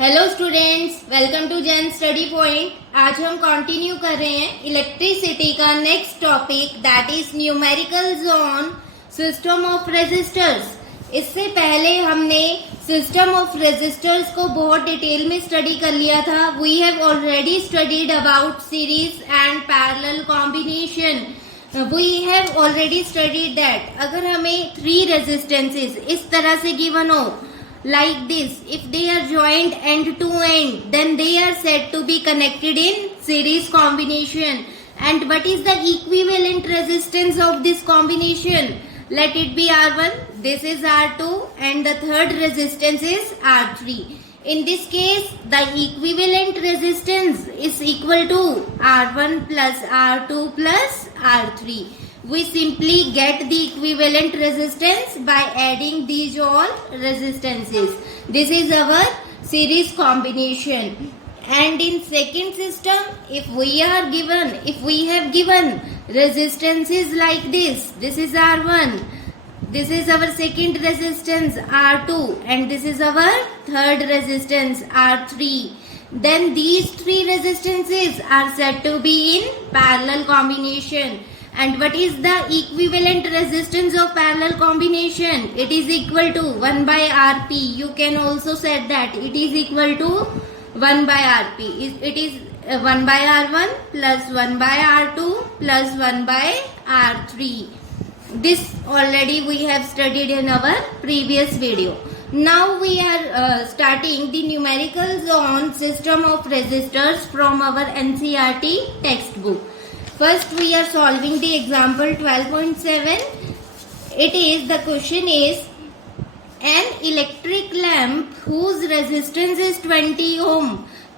Hello students, welcome to Zen study point. आज हम continue कर रहे हैं इलेक्ट्रिसिटी का next topic, that is numericals on system of resistors. इससे पहले हमने सिस्टम ऑफ रेजिस्टर्स को बहुत डिटेल में स्टडी कर लिया था। We have already studied about series and parallel combination. We have already studied that अगर हमें 3 रेजिस्टेंसेस इस तरह से गिवन हो, like this, if they are joined end to end, then they are said to be connected in series combination. And what is the equivalent resistance of this combination? Let it be R1, this is R2, and the third resistance is R3. In this case, the equivalent resistance is equal to R1 plus R2 plus R3. We simply get the equivalent resistance by adding these all resistances. This is our series combination. And in second system, if we have given resistances like this is R1, this is our second resistance R2, and this is our third resistance R3. Then these 3 resistances are said to be in parallel combination. And what is the equivalent resistance of parallel combination? It is equal to 1 by Rp. You can also say that it is equal to 1 by Rp. It is 1 by R1 plus 1 by R2 plus 1 by R3. This already we have studied in our previous video. Now we are starting the numericals on system of resistors from our NCERT textbook. First we are solving the example 12.7. The question is an electric lamp whose resistance is 20 ohm.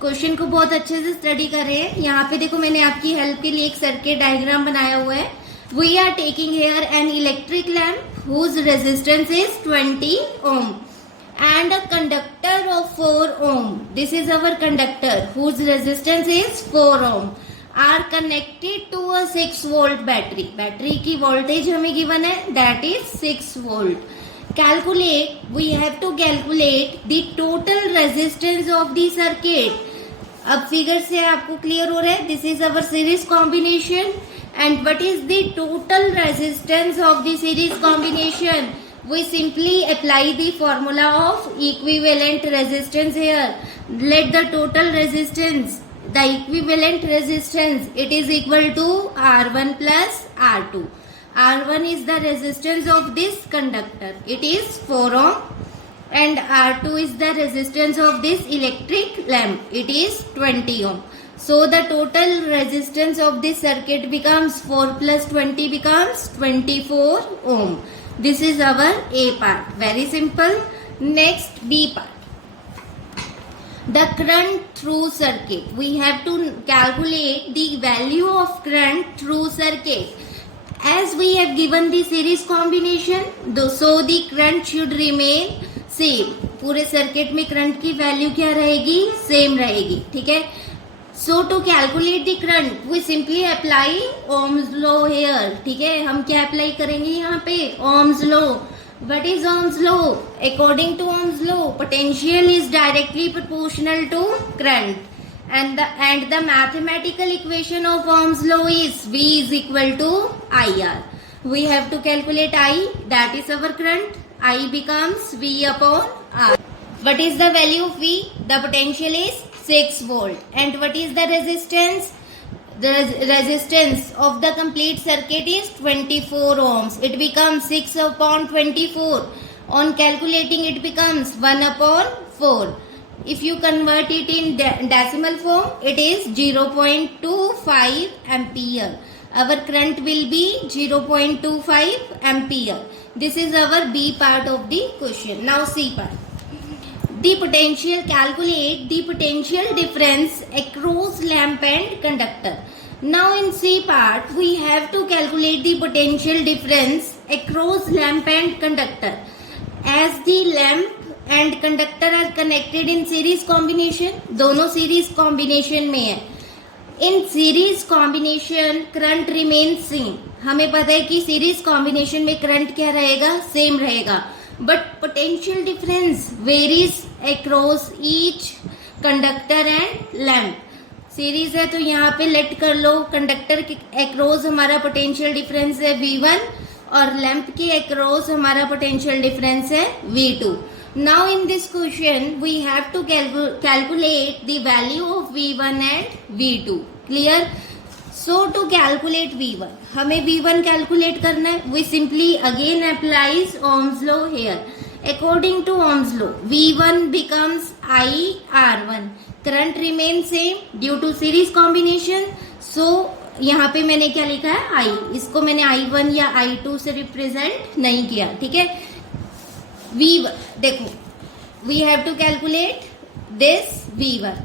Question को बहुत अच्छे से study कर रहे हैं। यहाँ पे देखो, मैंने आपकी हेल्प के लिए एक सर्किट डायग्राम बनाया हुआ है। We are taking here an electric lamp whose resistance is 20 ohm and a conductor of 4 ohm. This is our conductor whose resistance is 4 ohm. Are connected to a 6 volt battery. Battery की voltage हमें given है, that is 6 volt. Calculate, we have to calculate the total resistance of the circuit. अब figure से आपको clear हो रहा है, this is our series combination. And what is the total resistance of the series combination? We simply apply the formula of equivalent resistance here. Let the total resistance, the equivalent resistance, it is equal to R1 plus R2. R1 is the resistance of this conductor, it is 4 ohm, and R2 is the resistance of this electric lamp, it is 20 ohm. So the total resistance of this circuit becomes 4 plus 20 becomes 24 ohm. This is our A part, very simple. Next, B part. The current through circuit. We have to calculate the value of current through circuit. As we have given the series combination, so the current should remain same. पूरे circuit में current की value क्या रहेगी? Same रहेगी, ठीक है। So to calculate the current, we simply apply Ohm's law here, ठीक है। हम क्या अप्लाई करेंगे यहाँ पे? Ohm's law. What is Ohm's law? According to Ohm's law, potential is directly proportional to current, and the mathematical equation of Ohm's law is V is equal to IR. We have to calculate I, that is our current. I becomes V upon R. What is the value of V? The potential is 6 volt. And what is the resistance? The resistance of the complete circuit is 24 ohms. It becomes 6 upon 24. On calculating, it becomes 1 upon 4. If you convert it in decimal form, it is 0.25 ampere. Our current will be 0.25 ampere. This is our B part of the question. Now C part. The potential, calculate the potential difference across lamp and conductor. Now in C part, we have to calculate the potential difference across lamp and conductor. As the lamp and conductor are connected in series combination, दोनों series combination में है। In series combination, current remains same. हमें पता है कि series combination में current क्या रहेगा? Same रहेगा. but potential difference varies across each conductor and lamp. Series है तो यहाँ पे लेट कर लो, कंडक्टर के अक्रॉस हमारा पोटेंशियल डिफरेंस है V1 और लैंप के अक्रॉस हमारा पोटेंशियल डिफरेंस है V2. Now in this question we have to calculate the value of V1 and V2. Clear? So to calculate V1, हमें V1 calculate करना है. We simply again applies Ohm's law here. According to Ohm's law, V1 becomes IR1. Current remains same due to series combination. So यहाँ पे मैंने क्या लिखा है I. इसको मैंने I1 या I2 से रिप्रेजेंट नहीं किया. ठीक है. V1 देखो, we have to calculate this V1.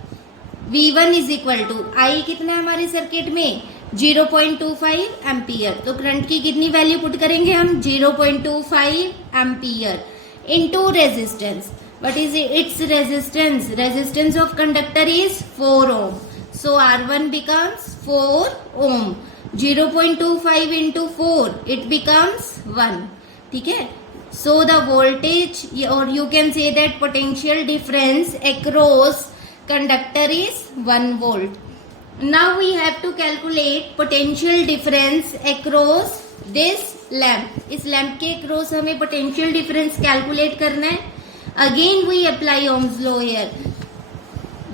V1 is equal to I कितना है हमारे सर्किट में 0.25 एम्पियर. तो करंट की कितनी वैल्यू पुट करेंगे हम 0.25 ampere into resistance. What is its resistance? Resistance of conductor is 4 ohm. So R1 becomes 4 ohm. 0.25 into 4, it becomes 1. ठीक है. So the voltage, or you can say that potential difference across conductor is 1 volt. Now we have to calculate potential difference across this lamp. इस lamp के across हमें potential difference calculate करना है. Again we apply Ohm's law here.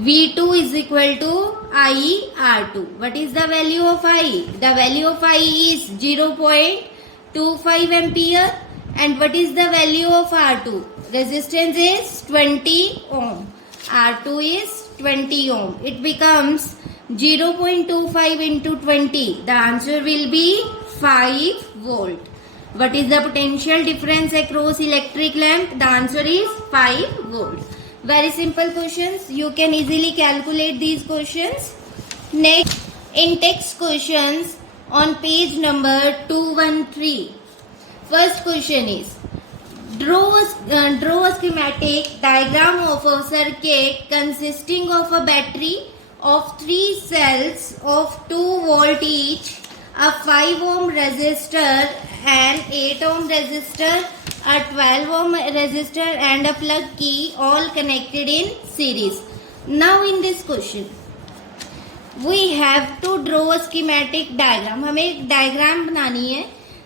V2 is equal to IR2. What is the value of I? The value of I is 0.25 ampere. And what is the value of R2? Resistance is 20 ohm. R2 is 20 ohm. It becomes 0.25 into 20. The answer will be 5 volt. What is the potential difference across electric lamp? The answer is 5 volt. Very simple questions. You can easily calculate these questions. Next, in text questions on page number 213. First question is, draw a schematic diagram of a circuit consisting of a battery of 3 cells of 2 volt each, a 5 ohm resistor, an 8 ohm resistor, a 12 ohm resistor and a plug key, all connected in series. Now in this question, we have to draw a schematic diagram. हमें एक diagram बनानी है.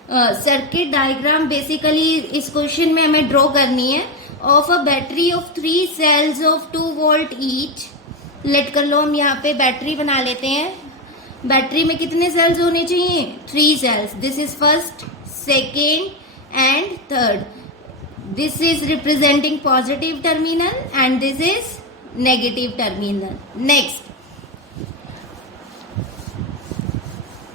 Circuit diagram basically इस question में हमें draw करनी है of a battery of 3 cells of 2 volt each. Let कर लो, हम यहाँ पे बैटरी बना लेते हैं. बैटरी में कितने सेल्स होने चाहिए 3 cells. This is first, second and third. This is representing positive terminal and this is negative terminal. Next,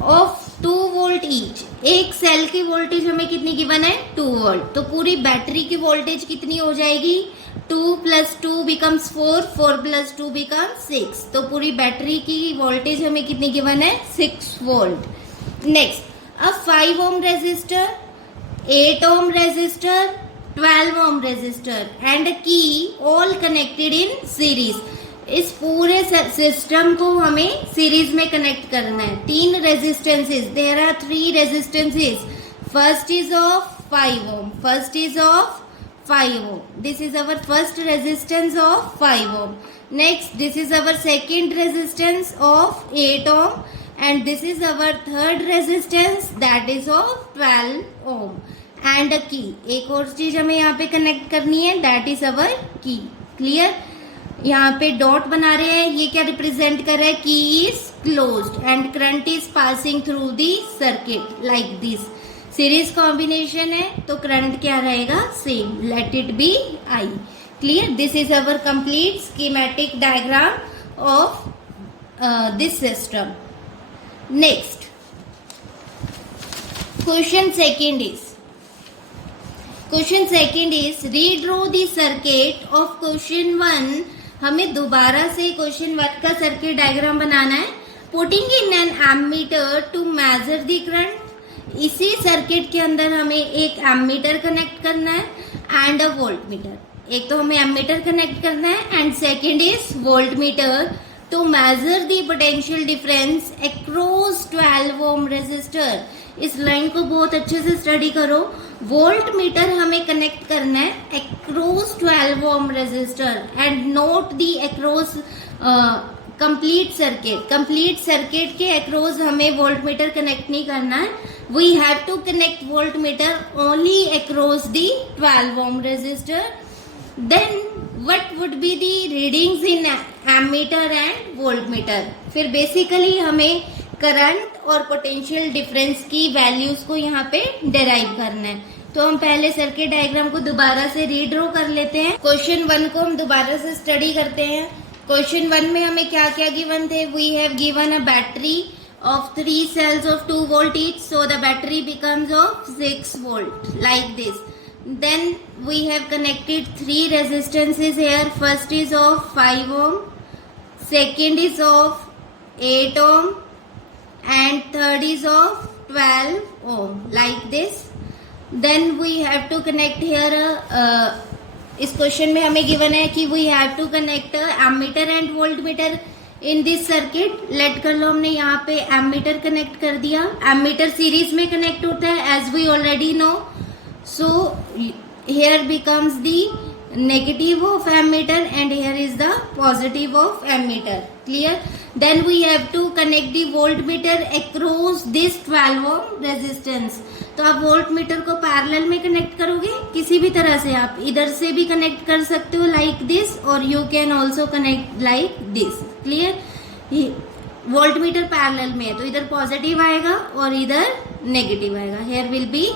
of 2 volt each. एक सेल की वोल्टेज हमें कितनी गिवन है 2 वोल्ट. तो पूरी बैटरी की वोल्टेज कितनी हो जाएगी 2 + 2 becomes 4, 4 + 2 becomes 6. तो पूरी बैटरी की वोल्टेज हमें कितनी गिवन है 6 वोल्ट. नेक्स्ट, अब 5 ohm resistor, 8 ohm resistor, 12 ohm resistor and की ऑल कनेक्टेड इन सीरीज. इस पूरे सिस्टम को हमें सीरीज में कनेक्ट करना है. 3 resistances, there are 3 resistances. First is of 5 ohm. First is of 5 ohm. This is our first resistance of 5 ohm. Next, this is our second resistance of 8 ohm. And this is our third resistance, that is of 12 ohm. And a key. एक और चीज हमें यहाँ पे connect करनी है, that is our key. Clear? यहाँ पे डॉट बना रहे हैं. ये क्या रिप्रेजेंट कर रहा है की is closed and current is passing through the circuit like this. Series combination है तो करंट क्या रहेगा same. Let it be I. Clear? This is our complete schematic diagram of this system. Next question second is redraw the circuit of question 1. हमें दोबारा से question 1 का circuit diagram बनाना है. Putting in an ammeter to measure the current. इसी circuit के अंदर हमें एक एमीटर कनेक्ट करना है एंड अ वोल्ट मीटर. एक तो हमें एमीटर कनेक्ट करना है and second is volt meter to measure the potential difference across 12 ohm resistor. इस लाइन को बहुत अच्छे से स्टडी करो. वोल्ट मीटर हमें कनेक्ट करना है across 12 ohm resistor and not the across complete circuit के अक्रॉस हमें वोल्ट मीटर कनेक्ट नहीं करना है. We have to connect voltmeter only across the 12 ohm resistor. Then what would be the readings in ammeter and voltmeter. फिर basically हमें current और potential difference की values को यहाँ पे डेराइव करना है. तो हम पहले सर्किट डायग्राम को दोबारा से रीड्रॉ कर लेते हैं. क्वेश्चन 1 को हम दोबारा से स्टडी करते हैं. क्वेश्चन 1 में हमें क्या क्या गिवन थे. We have given a battery of 3 cells of 2 volt each, so the battery becomes of 6 volt like this. Then we have connected 3 resistances here. First is of 5 ohm, second is of 8 ohm and third is of 12 ohm like this. Then we have to connect here इस question में हमें given है कि we have to connect ammeter and voltmeter in this circuit. Let कर लो, हमने यहाँ पे एमीटर कनेक्ट कर दिया. एमीटर सीरीज में कनेक्ट होता है as we already know. So here becomes the negative of ammeter and here is the positive of ammeter. Clear. Then we have to connect the voltmeter across this 12 ohm resistance. तो आप voltmeter को parallel में connect करोगे किसी भी तरह से. आप इधर से भी कनेक्ट कर सकते हो लाइक दिस और you can also connect like this. Clear. Volt meter parallel में है तो इधर पॉजिटिव आएगा और इधर नेगेटिव आएगा. Here will be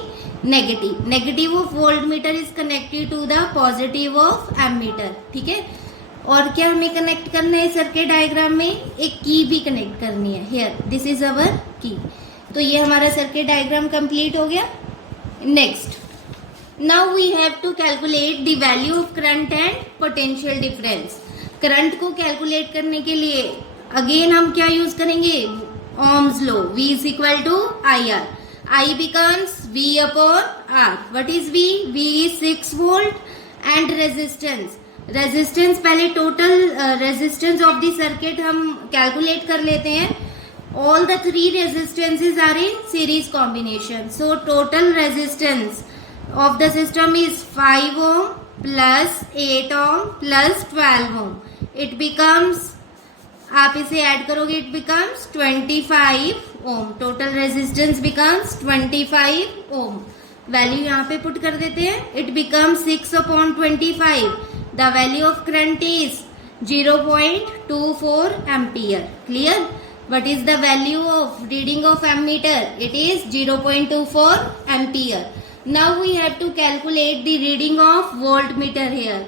negative. Negative of voltmeter is connected to the positive of ammeter. ठीक है. और क्या हमें कनेक्ट करना है सर्किट डायग्राम में. एक की भी कनेक्ट करनी है. हियर दिस इज अवर की. तो ये हमारा सर्किट डायग्राम कंप्लीट हो गया. Next, now we have to calculate the value of current and potential difference. Current को कैलकुलेट करने के लिए अगेन हम क्या यूज करेंगे. Ohm's law. V is equal to IR. I becomes V upon R. What is V? V is 6 volt and resistance. Resistance पहले total resistance of the circuit हम calculate कर लेते हैं. All the 3 resistances are in series combination. So total resistance of the system is 5 ohm plus 8 ohm plus 12 ohm. It becomes, आप इसे add करोगे, it becomes 25 ohm. Total resistance becomes 25 ohm. Value यहाँ पे put कर देते हैं. It becomes 6 upon 25. The value of current is 0.24 ampere. Clear? What is the value of reading of ammeter? It is 0.24 ampere. Now we have to calculate the reading of voltmeter here.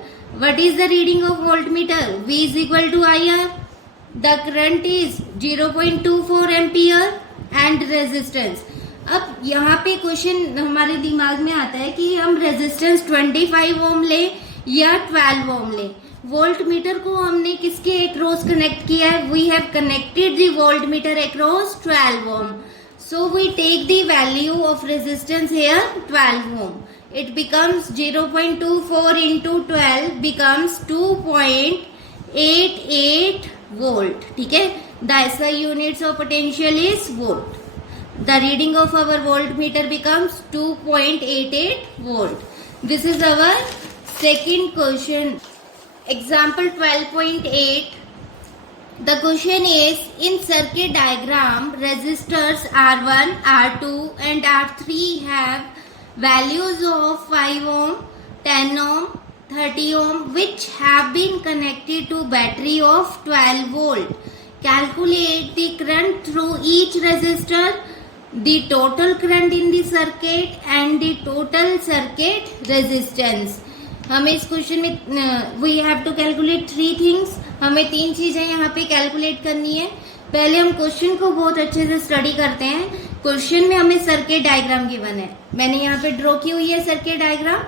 What is the reading of voltmeter? V is equal to IR. The current is 0.24 ampere and resistance. अब यहाँ पे question हमारे दिमाग में आता है कि हम रेजिस्टेंस 25 ओम ले या 12 ओम ले. वोल्ट मीटर को हमने किसके अक्रॉस कनेक्ट किया है. We have connected the voltmeter across 12 ohm. So we take the value of resistance here 12 ohm. It becomes 0.24 into 12 becomes 2.88 volt. ठीक है. The SI units of potential is volt. The reading of our voltmeter becomes 2.88 volt. This is our second question. Example 12.8. The question is, in circuit diagram, resistors R1, R2 and R3 have values of 5 ohm, 10 ohm, 30 ohm which have been connected to battery of 12 volt. Calculate the current through each resistor, the total current in the circuit and the total circuit resistance. हमें इस question में we have to calculate 3 things. हमें 3 चीजें यहाँ पे calculate करनी है. पहले हम क्वेश्चन को बहुत अच्छे से स्टडी करते हैं. क्वेश्चन में हमें सर्किट डायग्राम गिवन है. मैंने यहाँ पे ड्रॉ की हुई है circuit diagram.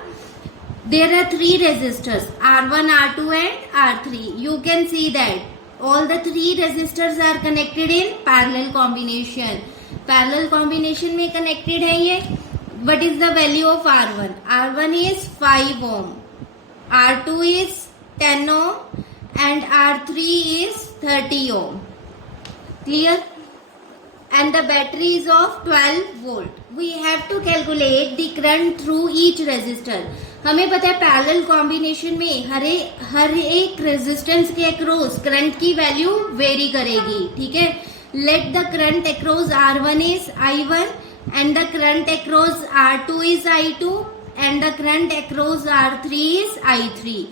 There are 3 resistors R1, R2 and R3. You can see that all the 3 resistors are connected in parallel combination. Parallel combination में connected है ये. What is the value of R1? R1 is 5 ohm. R2 is 10 ohm and R3 is 30 ohm. Clear? And the battery is of 12 volt. We have to calculate the current through each resistor. हमें पता है parallel combination में हर एक resistance के across current की value very करेगी. ठीक है. Let the current across R1 is I1 and the current across R2 is I2 and the current across R3 is I3.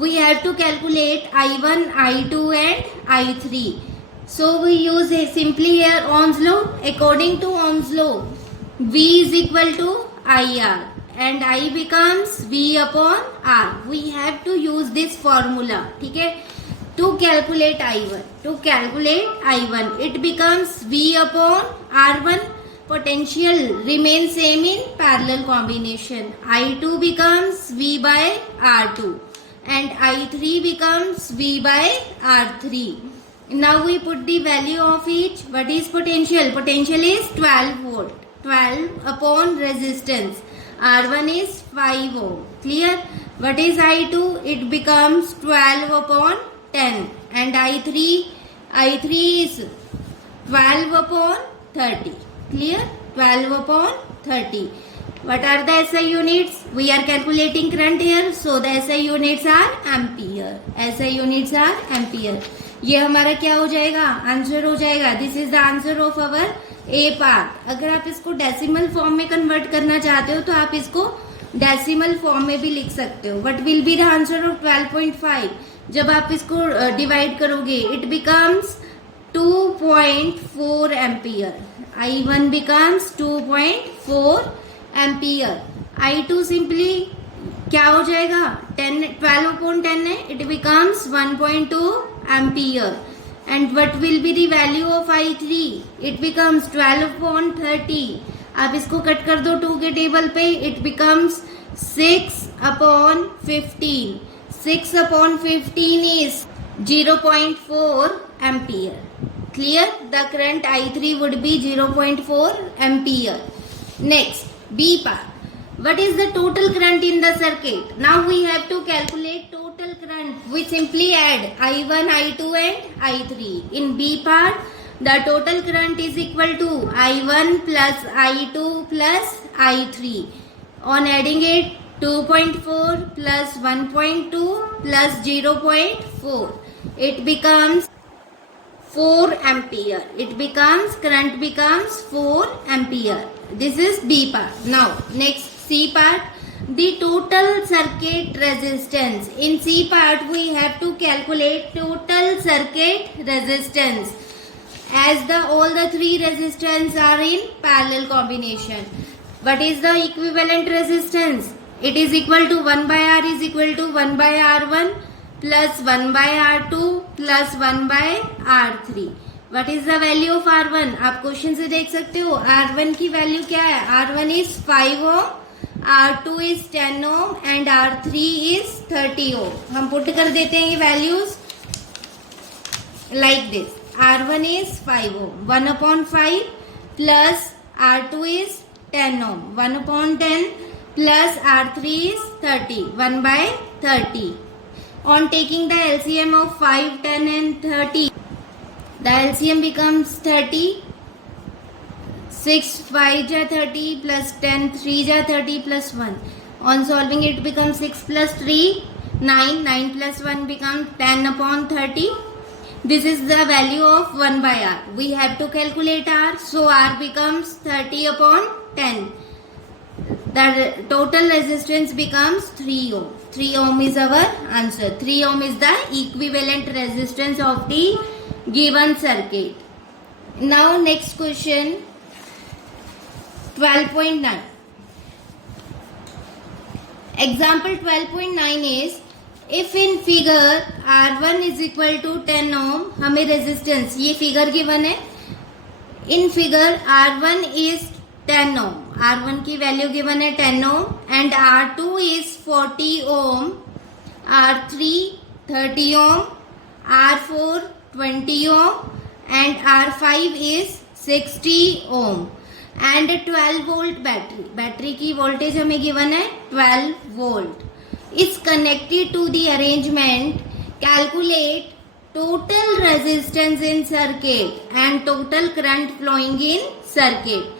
We have to calculate I1, I2 and I3. So we use simply here Ohm's law. According to Ohm's law, V is equal to IR and I becomes V upon R. We have to use this formula. ठीक है. To calculate I1, it becomes V upon R1. Potential remains same in parallel combination. I2 becomes V by R2 and I3 becomes V by R3. Now we put the value of each. What is potential? Potential is 12 volt. 12 upon resistance. R1 is 5 ohm. Clear? What is I2? It becomes 12 upon 10 and I3 is 12 upon 30. Clear? 12 upon 30. What are the SI units? We are calculating current here. So the SI units are ampere. SI units are ampere. ये हमारा क्या हो जाएगा? Answer हो जाएगा. This is the answer of our A part. अगर आप इसको डेसिमल फॉर्म में कन्वर्ट करना चाहते हो तो आप इसको डेसिमल फॉर्म में भी लिख सकते हो. What will be the answer of 12.5? जब आप इसको डिवाइड करोगे it becomes 2.4 ampere. I1 becomes 2.4 ampere. I2 simply क्या हो जाएगा? 12 upon 10 है. It becomes 1.2 ampere. And what will be the value of I3? It becomes 12 upon 30. आप इसको कट कर दो 2 के टेबल पे. It becomes 6 upon 15. 6 upon 15 is 0.4 ampere. Clear? The current I3 would be 0.4 ampere. Next, B part. What is the total current in the circuit? Now we have to calculate total current. We simply add I1, I2 and I3. In B part, the total current is equal to I1 plus I2 plus I3. On adding it, 2.4 plus 1.2 plus 0.4. It becomes 4 ampere. Current becomes 4 ampere. This is B part. Now, next C part. The total circuit resistance. In C part, we have to calculate total circuit resistance. As all the three resistance are in parallel combination. What is the equivalent resistance? It is equal to 1 by R is equal to 1 by R1 plus 1 by R2 plus 1 by R3. What is the value of R1? आप question से देख सकते हो. R1 की value क्या है? R1 is 5 ohm, R2 is 10 ohm and R3 is 30 ohm. हम put कर देते हैं ये values like this. R1 is 5 ohm. 1 upon 5 plus R2 is 10 ohm. 1 upon 10 plus R3 is 30. 1 by 30. On taking the LCM of 5, 10 and 30, the LCM becomes 30. 6 5 ja 30 plus 10 3 ja 30 plus 1. On solving it becomes 6 plus 3 9. 9 plus 1 becomes 10 upon 30. This is the value of 1 by R. We have to calculate R. So R becomes 30 upon 10. The total resistance becomes 3 ohm. 3 ohm is our answer. 3 ohm is the equivalent resistance of the given circuit. Now next question 12.9. Example 12.9 is if in figure R1 is equal to 10 ohm, हमें resistance ये figure given है. In figure R1 is 10 ohm. R1 की value given है 10 ohm and R2 is 40 ohm, R3 30 ohm, R4 20 ohm and R5 is 60 ohm. And 12 volt battery की voltage हमें given है 12 volt. Is connected to the arrangement Calculate total resistance in circuit and total current flowing in circuit.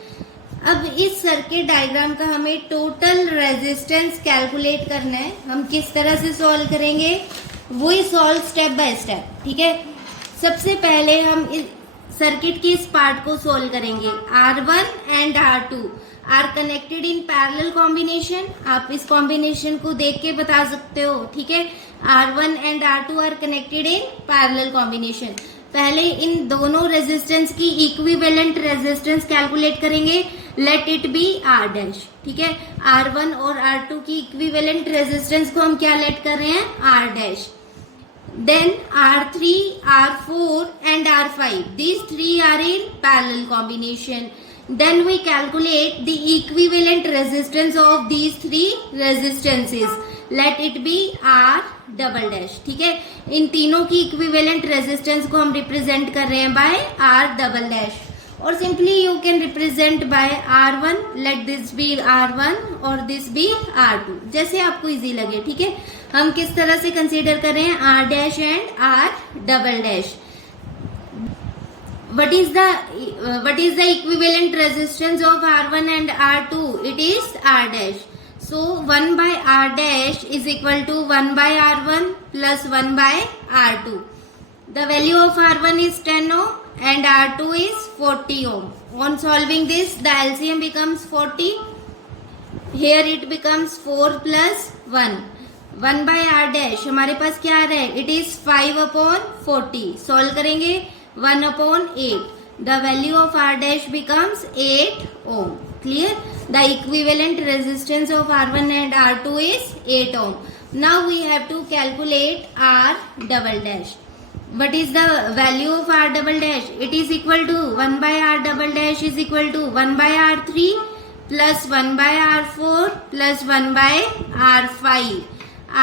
अब इस circuit diagram का हमें total resistance calculate करना है. हम किस तरह से सॉल्व करेंगे वही सॉल्व स्टेप बाय स्टेप. ठीक है, सबसे पहले हम इस सर्किट के इस पार्ट को सॉल्व करेंगे. R1 and R2 are connected in parallel combination. आप इस कॉम्बिनेशन को देख के बता सकते हो. ठीक है, R1 and R2 are connected in parallel combination. पहले इन दोनों रेजिस्टेंस की इक्विवेलेंट रेजिस्टेंस कैलकुलेट करेंगे. Let it be R dash. ठीक है, R1 और R2 की इक्विवेलेंट रेजिस्टेंस को हम क्या लेट कर रहे हैं, R dash. Then R3, R4 and R5. These three are in parallel combination. Then we calculate the equivalent resistance of these three resistances. Let it be R double dash. ठीक है, इन तीनों की equivalent resistance को हम represent कर रहे हैं by R double dash. और simply you can represent by R1. Let this be R1 और this be R2. जैसे आपको easy लगे. ठीक है, हम किस तरह से कंसीडर कर रहे हैं, R dash and R double dash. what is the equivalent resistance of R1 and R2? It is R dash. So 1 by R dash is equal to 1 by R1 plus 1 by R2. The value of R1 is 10 ohm and R2 is 40 ohm. On solving this, the LCM becomes 40. Here it becomes 4 plus 1. 1 by R dash हमारे पास क्या आ रहा है, it is 5 upon 40. Solve करेंगे 1 upon 8. The value of R dash becomes 8 ohm. Clear? The equivalent resistance of R1 and R2 is 8 ohm. Now we have to calculate R double dash. What is the value of R double dash? It is equal to 1 by R double dash is equal to 1 by R3 plus 1 by R4 plus 1 by R5.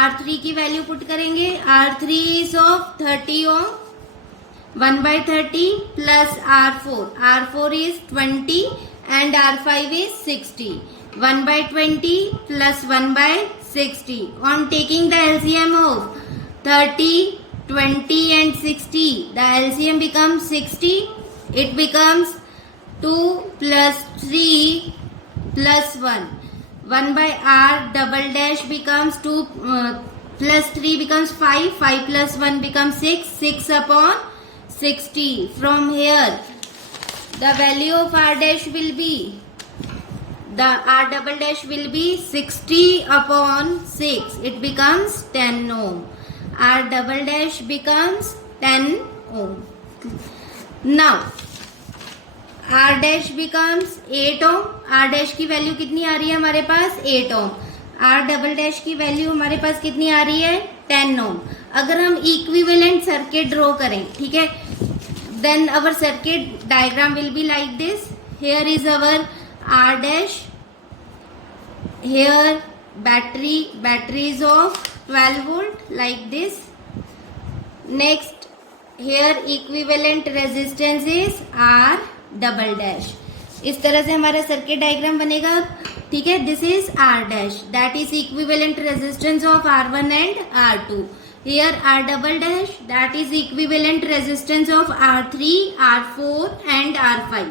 R3 की value put करेंगे. R3 is of 30 ohm. 1 by 30 plus R4. R4 is 20 and R5 is 60. 1 by 20 plus 1 by 60. On taking the LCM of 30, 20 and 60, the LCM becomes 60. It becomes 2 plus 3 plus 1. 1 by R double dash becomes 2 plus 3 becomes 5. 5 plus 1 becomes 6. 6 upon 60. From here, the value of R dash will be, the R double dash will be 60 upon 6. It becomes 10 ohm. R double dash becomes 10 ohm. Now, R dash becomes 8 ohm. R dash की value कितनी आ रही है हमारे पास, 8 ohm. R double dash की value हमारे पास कितनी आ रही है, 10 ohm. अगर हम इक्विवेलेंट सर्किट ड्रॉ करें, ठीक है, then our circuit diagram will be like this. Here is our R dash. Here battery is of 12 volt like this. Next, here equivalent resistance is R double dash. इस तरह से हमारा circuit diagram बनेगा. ठीक है, this is R dash, that is equivalent resistance of R1 and R2. Here R double dash, that is equivalent resistance of R3, R4 and R5.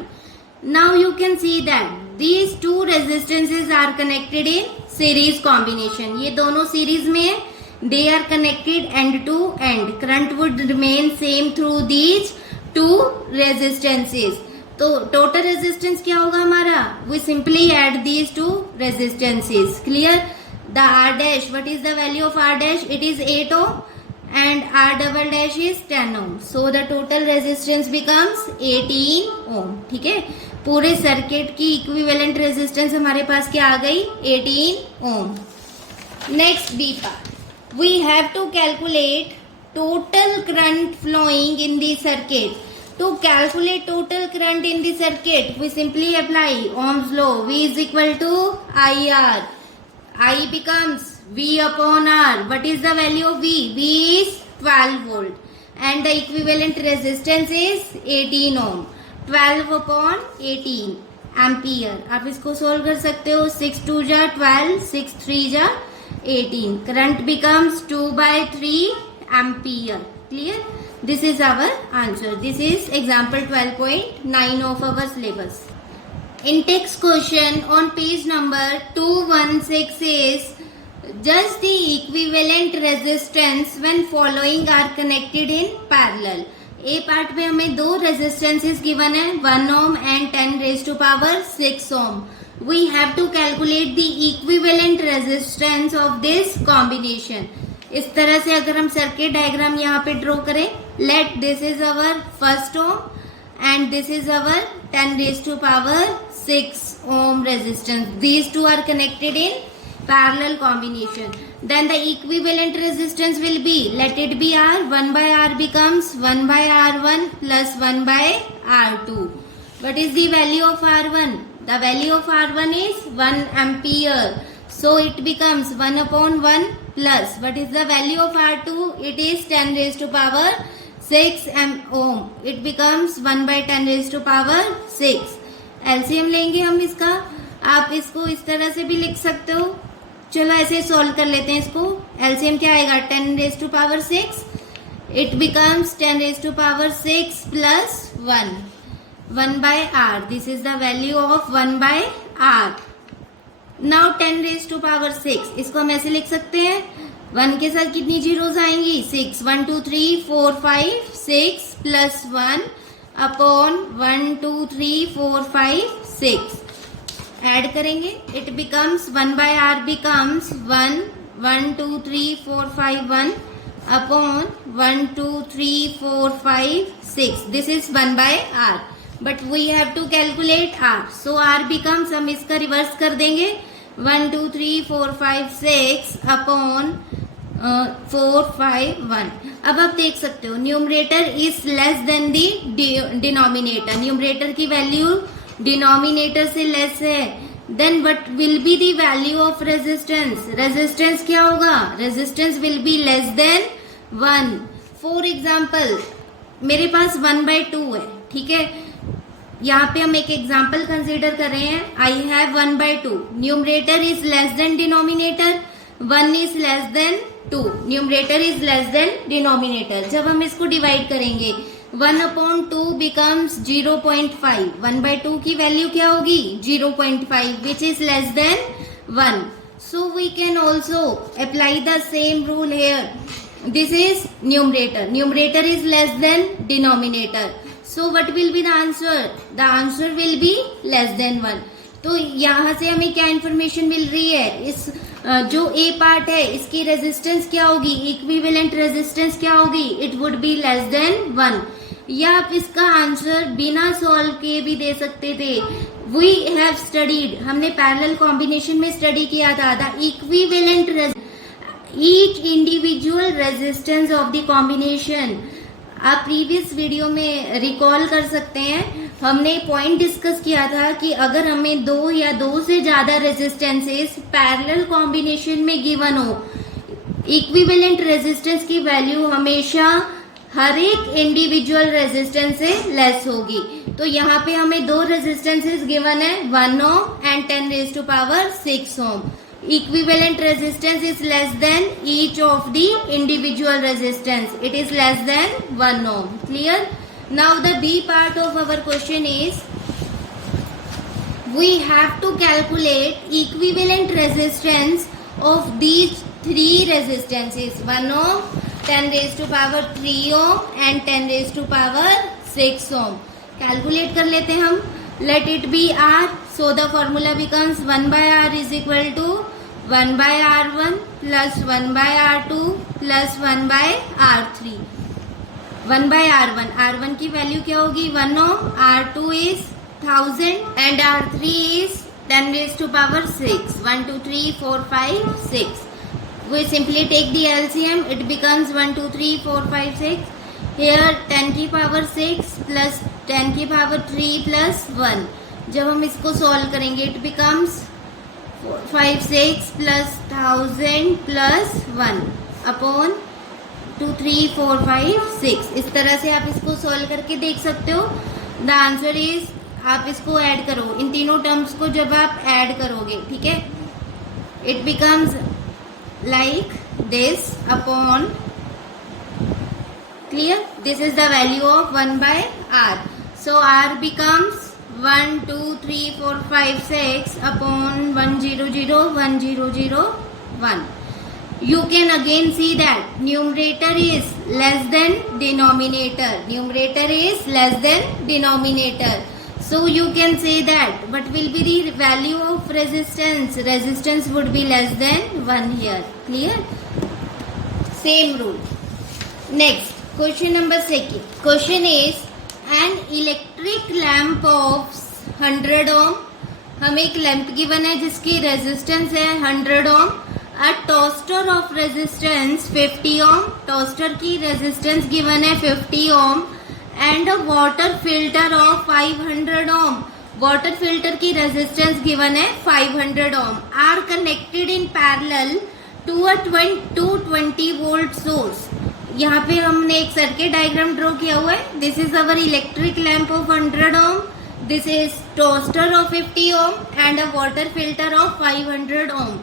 Now you can see that these two resistances are connected in series combination. ये दोनों series में है. They are connected end to end. Current would remain same through these two resistances. तो total resistance क्या होगा हमारा, we simply add these two resistances. Clear? The R dash, what is the value of R dash, it is 8 ohm and R double dash is 10 ohm. So the total resistance becomes 18 ohm. ठीक है, पूरे circuit की equivalent resistance हमारे पास क्या आ गई, 18 ohm. Next B part, we have to calculate total current flowing in the circuit. To calculate total current in the circuit, we simply apply Ohm's law. V is equal to IR. I becomes V upon R. What is the value of V? V is 12 volt. And the equivalent resistance is 18 ohm. 12 upon 18 ampere. आप इसको solve कर सकते हो. 6 2 जा 12, 6 3 जा 18. Current becomes 2 by 3 ampere. Clear? This is our answer. This is example 12.9 of our syllabus. In text question on page number 216 is, just the equivalent resistance when following are connected in parallel. A part में हमें दो resistances given है, 1 ohm and 10 raised to power 6 ohm. We have to calculate the equivalent resistance of this combination. इस तरह से अगर हम circuit diagram यहाँ पे ड्रॉ करें, let this is our first ohm and this is our 10 raised to power 6 ohm resistance. These two are connected in parallel combination. Then the equivalent resistance will be, let it be R, 1 by R becomes 1 by R1 plus 1 by R2. What is the value of R1? The value of R1 is 1 ampere. So it becomes 1 upon 1 plus, what is the value of R2? It is 10 raised to power 6 ohm. It becomes 1 by 10 raised to power 6. LCM लेंगे हम इसका, आप इसको इस तरह से भी लिख सकते हो. चलो ऐसे सॉल्व कर लेते हैं इसको. एलसीएम क्या आएगा? 10 raise to power 6. It becomes 10 raise to power 6 plus 1 by R. This is the value of 1 by R. Now 10 raise to power 6, इसको हम ऐसे लिख सकते हैं. 1 के साथ कितनी जीरोज आएंगी? 6. 1 2 3 4 5 6 प्लस 1 अपॉन 1 2 3 4 5 6. ऐड करेंगे, it becomes 1 by R becomes 1 1 2 3 4 5 1 upon 1 2 3 4 5 6. This is 1 by R, but we have to calculate R. So R becomes, हम इसका रिवर्स कर देंगे, 1 2 3 4 5 6 अपॉन 4 5 1. अब आप देख सकते हो numerator is less than the denominator. Numerator की वैल्यू डिनोमिनेटर से लेस है. Then what will be the value of resistance? Resistance क्या होगा? Resistance will be less than 1. For example मेरे पास 1/2 है, ठीक है. यहाँ पे हम एक एग्जाम्पल कंसिडर कर रहे हैं. I have 1/2. Numerator is less than denominator, 1 is less then 2. Numerator is less than denominator. जब हम इसको डिवाइड करेंगे, 1 upon 2 becomes 0.5. 1/2 की वैल्यू क्या होगी? 0.5, which is less than 1. So we can also apply the same rule here. This is numerator. Numerator is less than denominator. So what will be the answer? The answer will be less than 1. तो यहाँ से हमें क्या information मिल रही है? इस जो ए part है इसकी रेजिस्टेंस क्या होगी? इक्विवेलेंट रेजिस्टेंस क्या होगी? It would be less than 1. या आप इसका आंसर बिना सॉल्व किए भी दे सकते थे. वी हैव स्टडीड, हमने पैरेलल कॉम्बिनेशन में स्टडी किया था, the equivalent each individual resistance of the combination. आप प्रीवियस वीडियो में रिकॉल कर सकते हैं, हमने पॉइंट डिस्कस किया था कि अगर हमें 2 या 2 से ज्यादा रेजिस्टेंसेस पैरेलल कॉम्बिनेशन में गिवन हो, इक्विवेलेंट रेजिस्टेंस की वैल्यू हमेशा हर एक इंडिविजुअल रेजिस्टेंस से लेस होगी. तो यहाँ पे हमें 2 रेजिस्टेंसेस गिवन है, 1 ohm and 10 raise to power 6 ohm. Equivalent resistance is less than each of the individual resistance. It is less than 1 ohm. Clear? Now the B part of our question is, we have to calculate equivalent resistance of these 3 resistances, 1 ohm, 10 raised to power 3 ohm and 10 raised to power 6 ohm. Calculate कर लेते हैं हम. Let it be R. So the formula becomes 1 by R is equal to 1 by R1 plus 1 by R2 plus 1 by R3. 1 by R1. R1 की value क्या होगी? 1 ohm. R2 is 1000 and R3 is 10 raised to power 6. 1 2 3 4 5 6. We simply take the LCM. It becomes 1 2 3 4 5 6. Here 10 की power 6 plus 10 की power 3 plus 1. जब हम इसको solve करेंगे, it becomes 5 6 plus 1000 plus 1 upon 2 3 4 5 6. इस तरह से आप इसको सॉल्व करके देख सकते हो. द आंसर इज, आप इसको ऐड करो, इन तीनों टर्म्स को जब आप ऐड करोगे, ठीक है, it becomes like this upon Clear? This is the value of 1 by R. So R becomes 1, 2, 3, 4, 5, 6 upon 1, 0, 0, 1, 0, 0, 1. You can again see that numerator is less than denominator. Numerator is less than denominator. So you can say that what will be the value of resistance? Resistance would be less than 1 here. Clear? Same rule. Next, question number 2. Question is an electric lamp of 100 ohm. हमें एक lamp given है जिसकी resistance है 100 ohm. A toaster of resistance 50 ohm. Toaster की resistance given है 50 ohm and a water filter of 500 ohm. Water filter की resistance given है 500 ohm. Are connected in parallel to a 220 volt source. यहाँ पे हमने एक सर्किट डायग्राम ड्रॉ किया हुआ है. This is our electric lamp of 100 ohm. This is toaster of 50 ohm and a water filter of 500 ohm.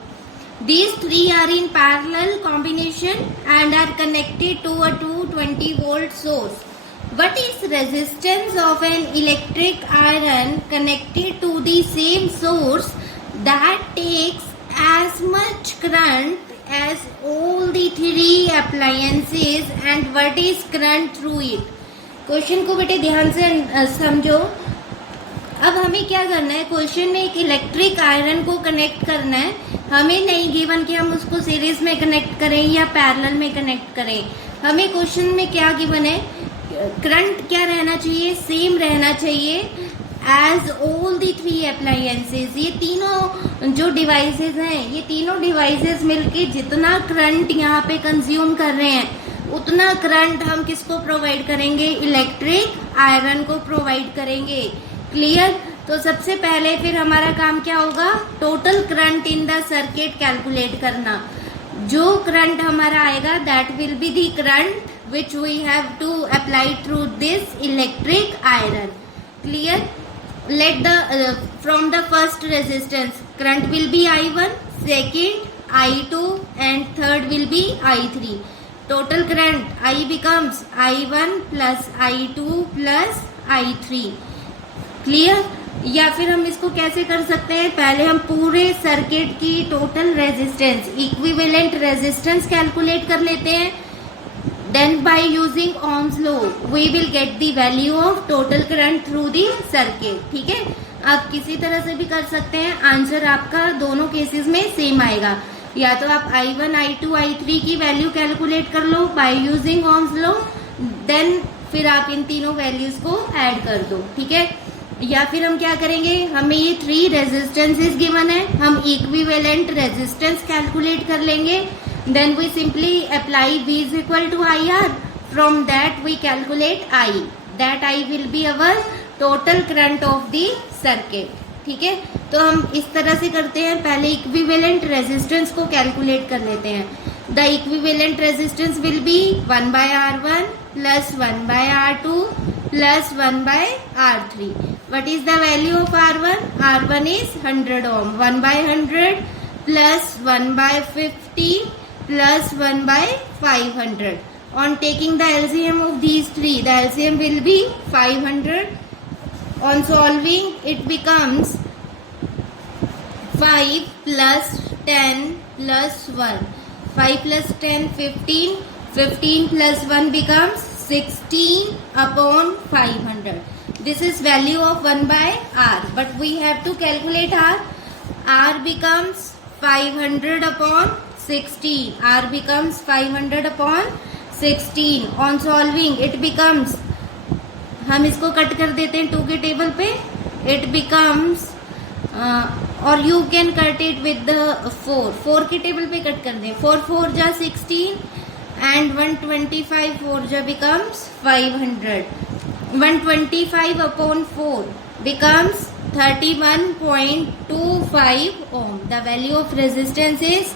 These three are in parallel combination and are connected to a 220 volt source. What is resistance of an electric iron connected to the same source that takes as much current as all the three appliances, and what is current through it? Question को बेटे ध्यान से समझो. अब हमें क्या करना है, क्वेश्चन में एक इलेक्ट्रिक आयरन को कनेक्ट करना है. हमें नहीं गिवन कि हम उसको सीरीज में कनेक्ट करें या पैरेलल में कनेक्ट करें. हमें क्वेश्चन में क्या गिवन है, करंट क्या रहना चाहिए, सेम रहना चाहिए एज ऑल दी 3 अप्लायंसेस. ये तीनों जो डिवाइसेस हैं, ये तीनों डिवाइसेस मिलके जितना करंट यहाँ पे कंज्यूम कर रहे हैं उतना करंट हम किसको प्रोवाइड करेंगे, इलेक्ट्रिक आयरन को प्रोवाइड करेंगे. क्लियर? तो सबसे पहले फिर हमारा काम क्या होगा, total current in the circuit calculate करना. जो करंट हमारा आएगा that will be the current which we have to apply through this electric iron. Clear? Let the from the first resistance current will be I1, second I2 and third will be I3. Total current I becomes I1 plus I2 plus I3. Clear? या फिर हम इसको कैसे कर सकते हैं, पहले हम पूरे सर्किट की total resistance, equivalent resistance calculate कर लेते हैं. Then by using Ohm's law we will get the value of total current through the circuit. ठीक है? आप किसी तरह से भी कर सकते हैं, आंसर आपका दोनों केसेस में सेम आएगा. या तो आप I1, I2, I3 की वैल्यू कैलकुलेट कर लो by using Ohm's law, then फिर आप इन तीनों वैल्यूज को ऐड कर दो. ठीक है? या फिर हम क्या करेंगे, हमें ये 3 रेजिस्टेंसेस गिवन है, हम इक्विवेलेंट रेजिस्टेंस कैलकुलेट कर लेंगे. Then we simply apply V is equal to IR. From that we calculate I. That I will be our total current of the circuit. ठीक है? तो हम इस तरह से करते हैं, पहले इक्विवेलेंट रेजिस्टेंस को कैलकुलेट कर लेते हैं. The equivalent resistance will B 1 by R1 plus 1 by R2 plus 1 by R3. What is the value of R1? R1 is 100 ohm. 1 by 100 plus 1 by 50 plus 1 by 500. On taking the LCM of these three, the LCM will be 500. On solving, it becomes 5 plus 10 plus 1. 5 plus 10, 15. 15 plus 1 becomes 16 upon 500. This is value of 1 by R. But we have to calculate R. R becomes 500 upon 16. R becomes 500 upon 16. On solving, it becomes, हम इसको cut कर देते हैं 2 के table पे. It becomes और you can cut it with the 4. 4 के table पे कट कर दें. 4 4 जा 16 and 125 4 जा becomes 500. 125 upon 4 becomes 31.25 ohm. The value of resistance is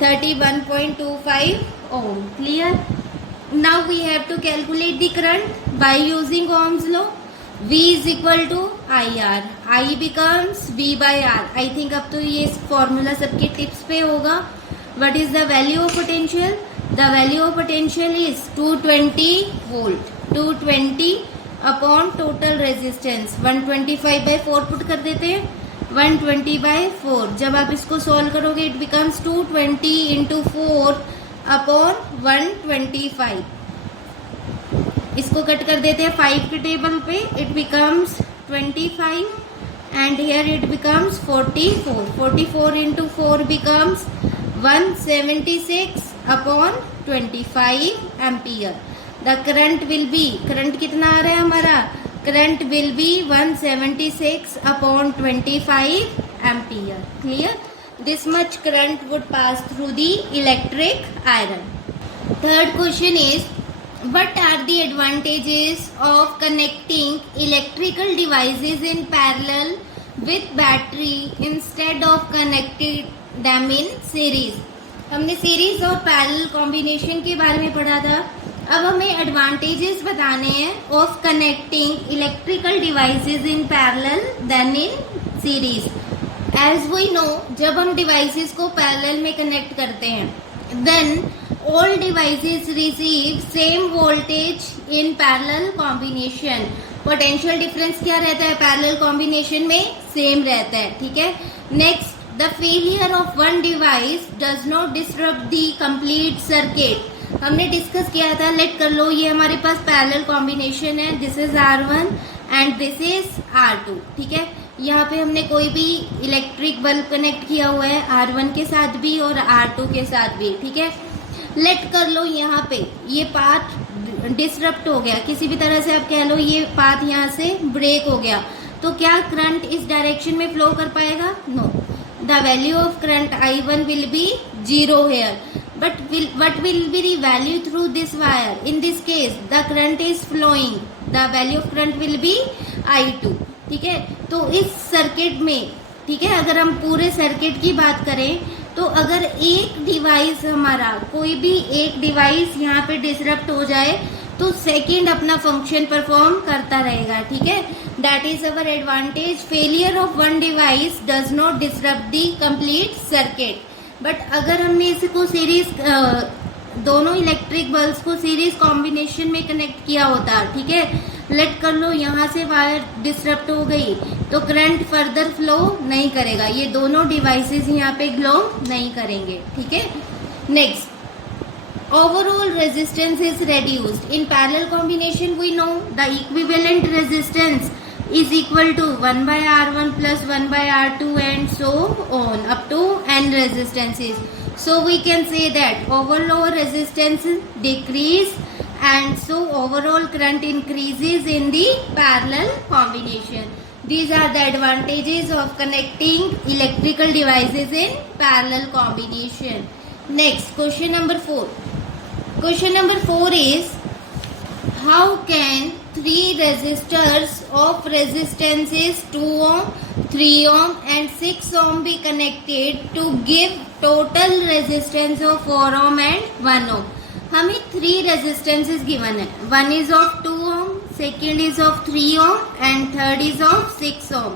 31.25 ohm. Clear? Now we have to calculate the current by using Ohm's law. V is equal to IR. I becomes V by R. I think अब तो ये formula सबके tips पे होगा. What is the value of potential? The value of potential is 220 volt. 220 upon total resistance 125/4 put कर देते हैं. 120/4. जब आप इसको सॉल्व करोगे इट बिकम्स 220 इंटू 4 अपॉन 125. इसको कट कर देते हैं 5 के टेबल पे. It becomes 25 and here it becomes 44. 44 into 4 becomes 176 upon 25 ampere. The current will B, current कितना आ रहा है हमारा, current will B 176 upon 25 ampere. Clear? This much current would pass through the electric iron. Third question is, what are the advantages of connecting electrical devices in parallel with battery instead of connecting them in series? हमने series और parallel combination के बारे में पढ़ा था. अब हमें advantages बताने हैं of connecting electrical devices in parallel than in series. As we know, जब हम डिवाइसेस को पैरेलल में कनेक्ट करते हैं then all devices receive same voltage in parallel combination. Potential difference क्या रहता है पैरेलल कॉम्बिनेशन में, सेम रहता है. ठीक है. Next, the failure of one device does not disturb the complete circuit. हमने डिस्कस किया था, लेट कर लो ये हमारे पास पैरेलल कॉम्बिनेशन है. This is R1 and this is R2. ठीक है. यहाँ पे हमने कोई भी इलेक्ट्रिक बल्ब कनेक्ट किया हुआ है R1 के साथ भी और R2 के साथ भी. ठीक है. लेट कर लो यहाँ पे ये पाथ डिसरप्ट हो गया, किसी भी तरह से आप कह लो ये पाथ यहाँ से ब्रेक हो गया, तो क्या करंट इस डायरेक्शन में फ्लो कर पाएगा? No. The value of current I1 will be 0 here. But what will be the value through this wire? In this case the current is flowing. The value of current will be I2. ठीक है. तो इस circuit में, ठीक है, अगर हम पूरे सर्किट की बात करें तो अगर एक डिवाइस हमारा, कोई भी एक डिवाइस यहाँ पे डिसरप्ट हो जाए तो सेकंड अपना फंक्शन परफॉर्म करता रहेगा. ठीक है. That is our advantage. Failure of one device does not disrupt the complete circuit. But अगर हमने इसको सीरीज, दोनों इलेक्ट्रिक बल्ब्स को सीरीज कॉम्बिनेशन में कनेक्ट किया होता, ठीक है, लेट कर लो यहाँ से वायर डिसरप्ट हो गई तो करंट फर्दर फ्लो नहीं करेगा, ये दोनों डिवाइसेस यहाँ पे ग्लो नहीं करेंगे. ठीक है. Next, overall resistance is reduced. In parallel combination we know the equivalent resistance is equal to 1 by R1 plus 1 by R2 and so on up to n resistances. So we can say that overall resistance decrease and so overall current increases in the parallel combination. These are the advantages of connecting electrical devices in parallel combination. Next, question number 4. Question number 4 is, how can three resistors of resistances 2 ohm, 3 ohm and 6 ohm be connected to give total resistance of 4 ohm and 1 ohm? हमें 3 resistances given है. One is of 2 ohm, second is of 3 ohm and third is of 6 ohm.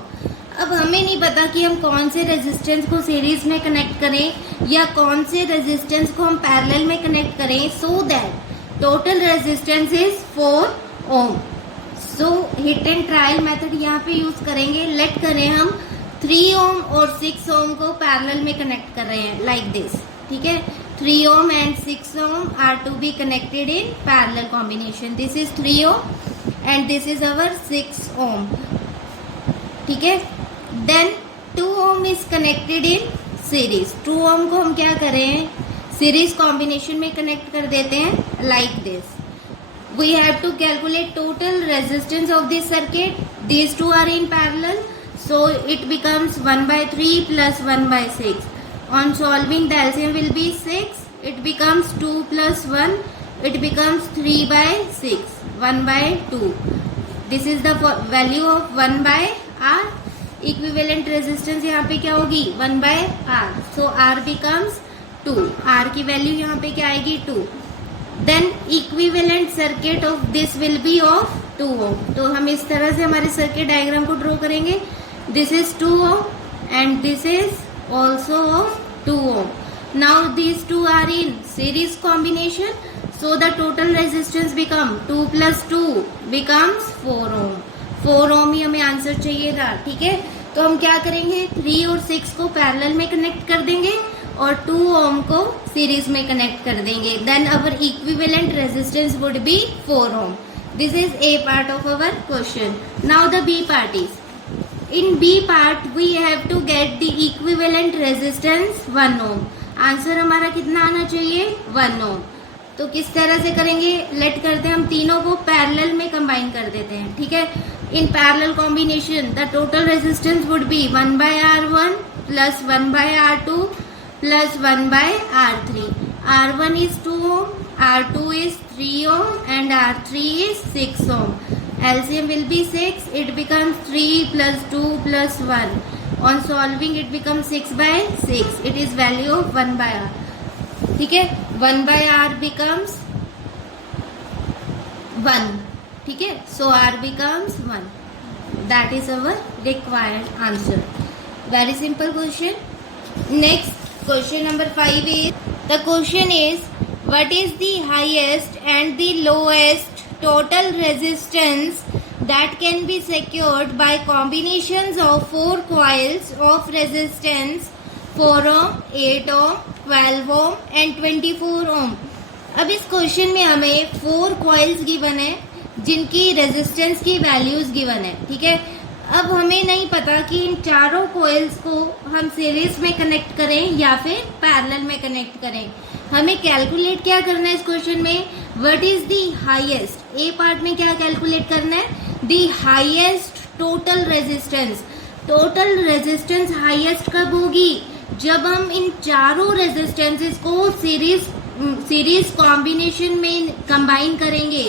अब हमें नहीं पता कि हम कौन से रेजिस्टेंस को सीरीज में कनेक्ट करें या कौन से रेजिस्टेंस को हम पैरेलल में कनेक्ट करें, so that total resistance is 4 ohm. So hit and trial method यहाँ पे यूज करेंगे. लेट करें हम 3 ओम और 6 ओम को पैरेलल में कनेक्ट कर रहे हैं लाइक दिस. ठीक है. 3 ohm and 6 ohm are to be connected in parallel combination. This is 3 ohm and this is our 6 ohm. ठीक है. Then 2 ohm is connected in series. 2 ohm को हम क्या करें, सीरीज कॉम्बिनेशन में कनेक्ट कर देते हैं like this. We have to calculate total resistance of this circuit. These two are in parallel, so it becomes 1 by 3 plus 1 by 6. On solving, the LCM will be 6. It becomes 2 plus 1. It becomes 3 by 6. 1 by 2. This is the value of 1 by R. Equivalent resistance यहाँ पे क्या होगी, 1 by R. So R becomes 2. R की value यहाँ पे क्या आएगी, 2. Then equivalent circuit of this will be of 2 ohm. तो हम इस तरह से हमारे सर्किट डायग्राम को ड्रॉ करेंगे. This is 2 ohm and this is also of 2 ohm. Now these two are in series combination, so the total resistance become 2 plus 2 becomes 4 ohm. 4 ohm ही हमें answer चाहिए था, ठीक है। तो हम क्या करेंगे, 3 और 6 को पैरेलल में कनेक्ट कर देंगे और 2 ओम को सीरीज में कनेक्ट कर देंगे। Then our equivalent resistance would be 4 ohm. This is a part of our question. Now the B part is, in B part we have to get the equivalent resistance 1 ohm. Answer हमारा कितना आना चाहिए, 1 ohm. तो किस तरह से करेंगे, late करते हैं हम तीनों को पैरेलल में कंबाइन कर देते हैं, ठीक है। इन parallel combination the total resistance would B 1 by R1 plus 1 by R2 plus 1 by R3. R1 is 2 ohm, R2 is 3 ohm and R3 is 6 ohm. LCM will be 6, it becomes 3 plus 2 plus 1. On solving it becomes 6 by 6. It is value of 1 by R. ठीक है, 1 by R becomes 1. ठीक है, so R becomes 1. That is our required answer. Very simple question. Next question number 5 is, the question is, what is the highest and the lowest total resistance that can be secured by combinations of 4 coils of resistance 4 ohm, 8 ohm, 12 ohm and 24 ohm. अब इस question में हमें 4 coils given है जिनकी resistance की values given है, ठीक है। अब हमें नहीं पता कि इन चारों कॉइल्स को हम सीरीज में कनेक्ट करें या फिर पैरेलल में कनेक्ट करें। हमें कैलकुलेट क्या करना है इस क्वेश्चन में, what is the highest. A part में क्या कैलकुलेट करना है, the highest total resistance. Total resistance highest कब होगी, जब हम इन चारों रेजिस्टेंसेस को सीरीज कॉम्बिनेशन में कंबाइन करेंगे।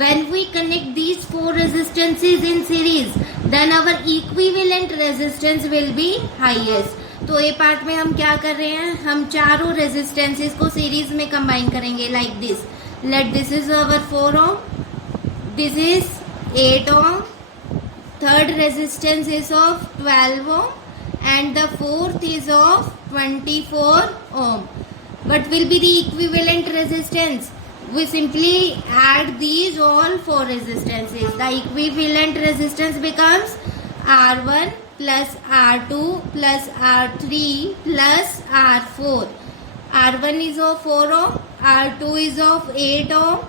when we connect these 4 resistances in series then our equivalent resistance will be highest. तो ए पार्ट में हम क्या कर रहे हैं, हम चारों रेजिस्टेंसेस को सीरीज में कंबाइन करेंगे like this. Let this is our 4 ohm, this is 8 ohm, third resistance is of 12 ohm and the fourth is of 24 ohm. What will be the equivalent resistance? We simply add these all 4 resistances. The equivalent resistance becomes R1 plus R2 plus R3 plus R4. R1 is of 4 ohm, R2 is of 8 ohm,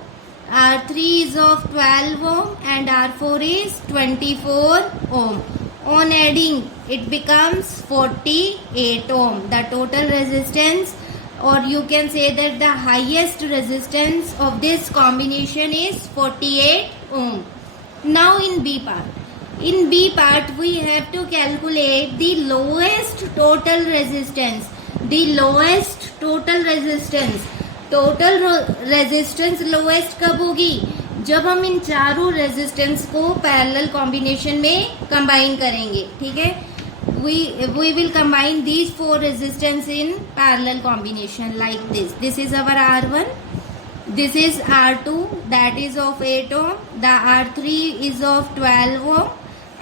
R3 is of 12 ohm and R4 is 24 ohm. On adding it becomes 48 ohm. The total resistance, or you can say that the highest resistance of this combination is 48 ohm. Now in B part we have to calculate the lowest total resistance. The lowest total resistance. Total resistance lowest कब होगी, जब हम इन चारों resistance को parallel combination में combine करेंगे, ठीक है। We will combine these 4 resistance in parallel combination like this. This is our R1, this is R2 that is of 8 ohm, the R3 is of 12 ohm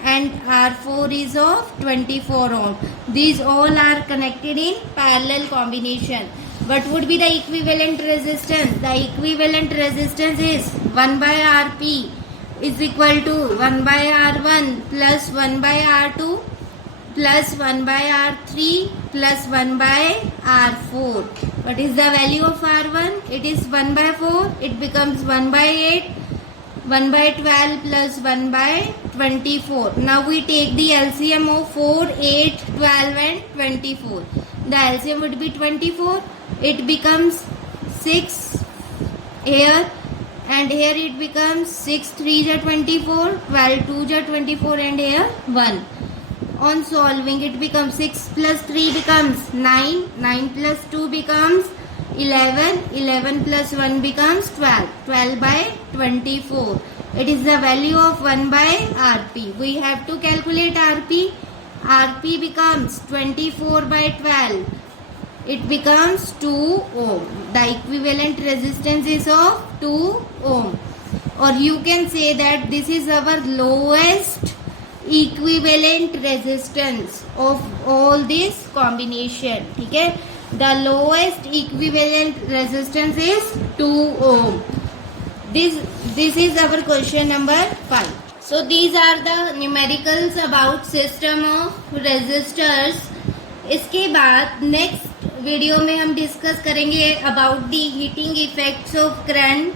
and R4 is of 24 ohm. These all are connected in parallel combination. What would be the equivalent resistance? The equivalent resistance is 1 by Rp is equal to 1 by R1 plus 1 by R2 plus 1 by R3 plus 1 by R4. What is the value of R1? It is 1 by 4. It becomes 1 by 8. 1 by 12 plus 1 by 24. Now we take the LCM of 4, 8, 12 and 24. The LCM would be 24. It becomes 6 here and here it becomes 6 3 is 24, 12 2 is 24 and here 1. On solving it becomes 6 plus 3 becomes 9, 9 plus 2 becomes 11, 11 plus 1 becomes 12, 12 by 24. It is the value of 1 by Rp. We have to calculate Rp. Rp becomes 24 by 12. It becomes 2 ohm. The equivalent resistance is of 2 ohm. Or you can say that this is our lowest equivalent resistance of all this combination, ठीक है। The lowest equivalent resistance is 2 ohm. This is our question number 5. So these are the numericals about system of resistors. इसके बाद next video में हम discuss करेंगे about the heating effects of current.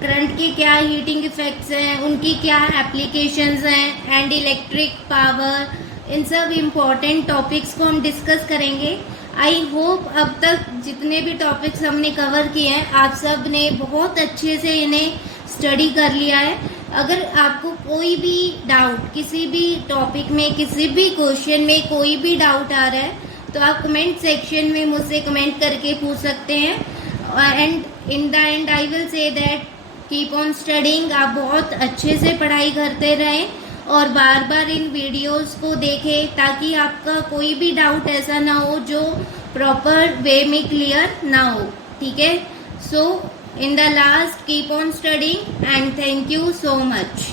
Current के क्या heating effects हैं, उनकी क्या एप्लीकेशंस हैं, एंड इलेक्ट्रिक पावर. इन सब इम्पॉर्टेंट टॉपिक्स को हम डिस्कस करेंगे. आई होप अब तक जितने भी टॉपिक्स हमने कवर किए हैं आप सब ने बहुत अच्छे से इन्हें स्टडी कर लिया है. अगर आपको कोई भी डाउट किसी भी टॉपिक में, किसी भी क्वेश्चन में कोई भी डाउट आ रहा है तो आप कमेंट सेक्शन में मुझसे कमेंट करके पूछ सकते हैं. And in the and I will say that keep on studying. आप बहुत अच्छे से पढ़ाई करते रहें और बार बार इन वीडियोस को देखें ताकि आपका कोई भी डाउट ऐसा ना हो जो प्रॉपर वे में क्लियर ना हो. ठीक है. So in the last keep on studying and thank you so much.